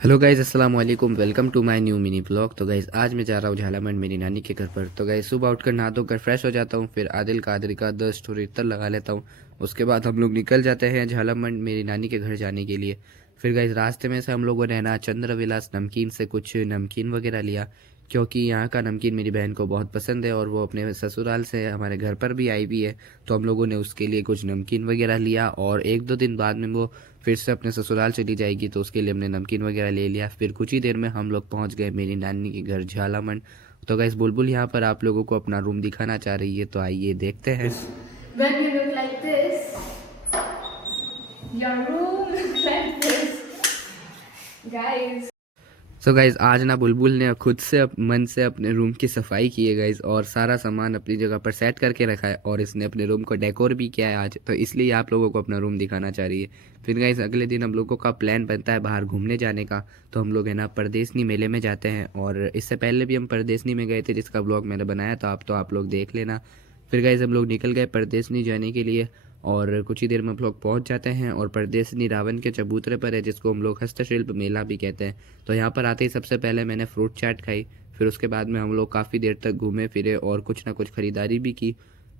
Hello guys, अस्सलाम वालेकुम। Welcome to my new mini blog. तो गाइज़ आज मैं जा रहा हूँ झालामंड मेरी नानी के घर पर। तो गाइज़ सुबह उठकर नहा धोकर फ्रेश हो जाता हूँ, फिर आदिल कादरी का 10 स्टोरी इतर लगा लेता हूँ। उसके बाद हम लोग निकल जाते हैं झालामंड मेरी नानी के घर जाने के लिए। फिर गाइज़ रास्ते में से हम लोगों ने ना चंद्र विलास नमकीन से कुछ नमकीन वगैरह लिया, क्योंकि यहाँ का नमकीन मेरी बहन को बहुत पसंद है और वो अपने ससुराल से हमारे घर पर भी आई भी है। तो हम लोगों ने उसके लिए कुछ नमकीन वगैरह लिया और 1-2 दिन बाद में वो फिर से अपने ससुराल चली जाएगी, तो उसके लिए हमने नमकीन वगैरह ले लिया। फिर कुछ ही देर में हम लोग पहुंच गए मेरी नानी के घर झालामंड। तो गाइस बुलबुल यहाँ पर आप लोगों को अपना रूम दिखाना चाह रही है, तो आइए देखते हैं। When you look like this, your room looks like this, guys. So guys आज ना बुलबुल ने खुद से मन से अपने रूम की सफाई की है गाइज, और सारा सामान अपनी जगह पर सेट करके रखा है और इसने अपने रूम को डेकोर भी किया है आज, तो इसलिए आप लोगों को अपना रूम दिखाना चाह रही है। फिर गाइज अगले दिन हम लोगों का प्लान बनता है बाहर घूमने जाने का। तो हम लोग है ना परदेसनी मेले में जाते हैं, और इससे पहले भी हम परदेसनी में गए थे जिसका ब्लॉग मैंने बनाया, तो आप लोग देख लेना। फिर गाइज हम लोग निकल गए परदेसनी जाने के लिए, और कुछ ही देर में हम लोग पहुंच जाते हैं और परदेसनी रावण के चबूतरे पर है, जिसको हम लोग हस्तशिल्प मेला भी कहते हैं। तो यहाँ पर आते ही सबसे पहले मैंने फ्रूट चाट खाई। फिर उसके बाद में हम लोग काफ़ी देर तक घूमे फिरे और कुछ ना कुछ ख़रीदारी भी की।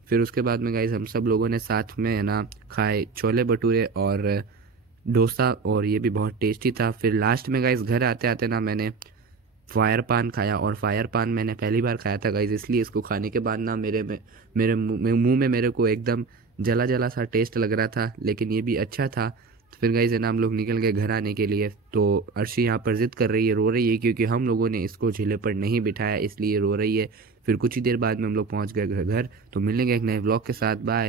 फिर उसके बाद में गाइस हम सब लोगों ने साथ में है ना खाए छोले भटूरे और डोसा, और ये भी बहुत टेस्टी था। फिर लास्ट में गाइस घर आते आते ना मैंने फायर पान खाया, और फायर पान मैंने पहली बार खाया था गाइस, इसलिए इसको खाने के बाद ना मेरे मुंह में मेरे को एकदम जला जला सा टेस्ट लग रहा था, लेकिन ये भी अच्छा था। तो फिर गाइस है ना हम लोग निकल गए घर आने के लिए। तो अर्शी यहाँ पर जिद कर रही है, रो रही है, क्योंकि हम लोगों ने इसको झूले पर नहीं बिठाया, इसलिए रो रही है। फिर कुछ ही देर बाद में हम लोग पहुँच गए घर। तो मिलेंगे एक नए व्लॉग के साथ। बाय।